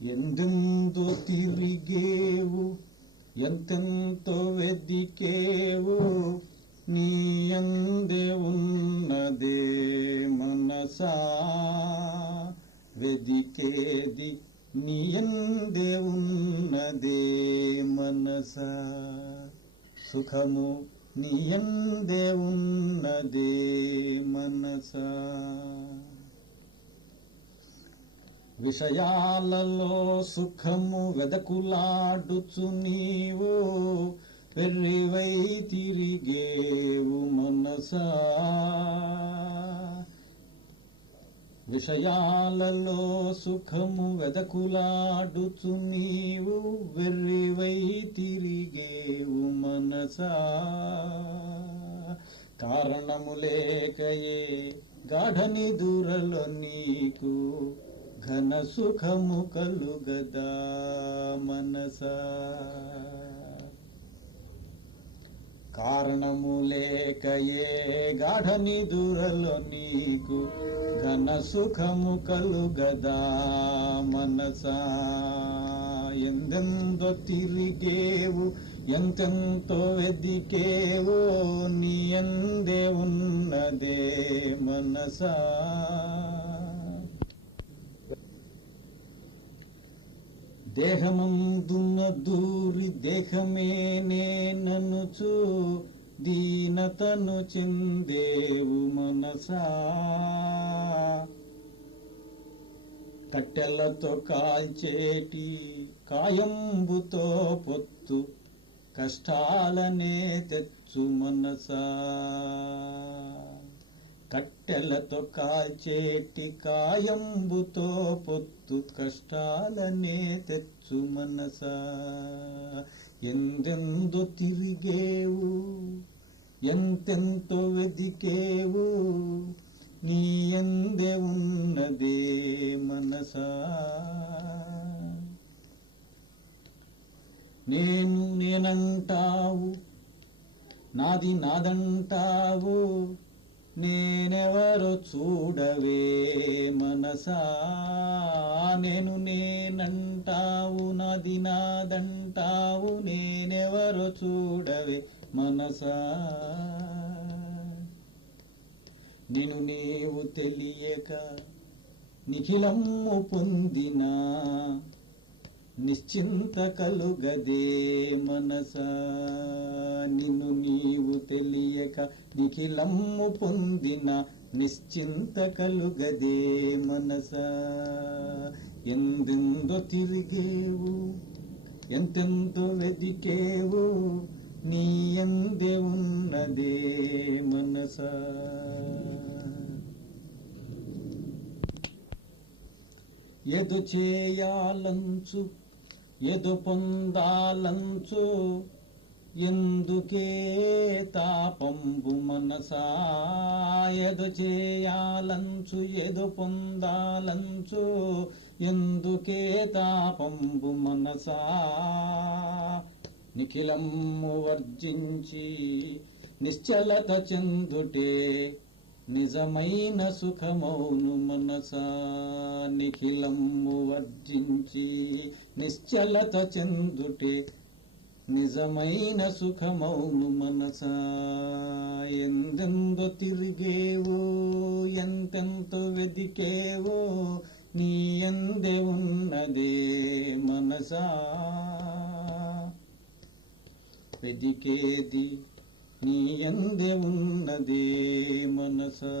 ఎందెందో తిరిగేవు ఎంతెంతో వెదికేవు నీ అందే ఉన్నదే మనసా వెదికేది నీ అందే ఉన్నదే మనసా సుఖము నీ అందే ఉన్నదే మనసా విషయాలలో సుఖము వెదకులాడుచు నీవు వెర్రివై తిరిగేవు మనసా విషయాలలో సుఖము వెదకులాడుచు నీవు వెర్రివై తిరిగేవు మనసా కారణము లేకయే గాఢ నిదురలో నీకు ఘన సుఖము కలుగదా మనసా కారణము లేకయే గాఢ నిదురలో నీకు ఘన సుఖము కలుగదా మనసా ఎందెందో తిరిగేవు ఎంతెంతో వెదికేవో నీ అందే ఉన్నదే మనసా దేహమందున దూరి దేహమే నేననుచు దీనతను చెందేవు మనసా కట్టెలతో కాల్చేటి కాయంబుతో పొత్తు కష్టాలనే తెచ్చు మనసా కట్టెలతో కాల్చేటి కాయంబుతో పొత్తు కష్టాలనే తెచ్చు మనసా ఎందెందో తిరిగేవు ఎంతెంతో వెదికేవు నీ అందే ఉన్నదే మనసా నేను నేనంటావు నాది నాదంటావు నేనెవరో చూడవే మనసా నేను నేనంటావు నాది నాదంటావు నేనెవరో చూడవే మనసా నిన్ను నీవు తెలియక నిఖిలమ్ము పొందినా నిశ్చింత కలుగదే మనసా నిన్ను నీవు తెలియక నిఖిలమ్ము పొందిన నిశ్చింత కలుగదే మనసా ఎందెందో తిరిగేవు ఎంతెంతో వెదికేవు నీ అందే ఉన్నదే మనసా ఎదు చేయాలంచు ఎదు పొందాలంచు ఎందుకే తాపంబు మనసా ఎదు చేయాలంచు ఎదు పొందాలంచు ఎందుకే తాపంబు మనసా నిఖిలమ్ము వర్జించి నిశ్చలత చెందుటే నిజమైన సుఖమౌను మనసా నిఖిలమ్ము వర్జించి నిశ్చలత చెందుటే నిజమైన సుఖమౌను మనసా ఎందెందో తిరిగేవో ఎంతెంతో వెదికేవో నీ అందే ఉన్నదే మనసా వెదికేది నీ అందే ఉన్నదే మనసా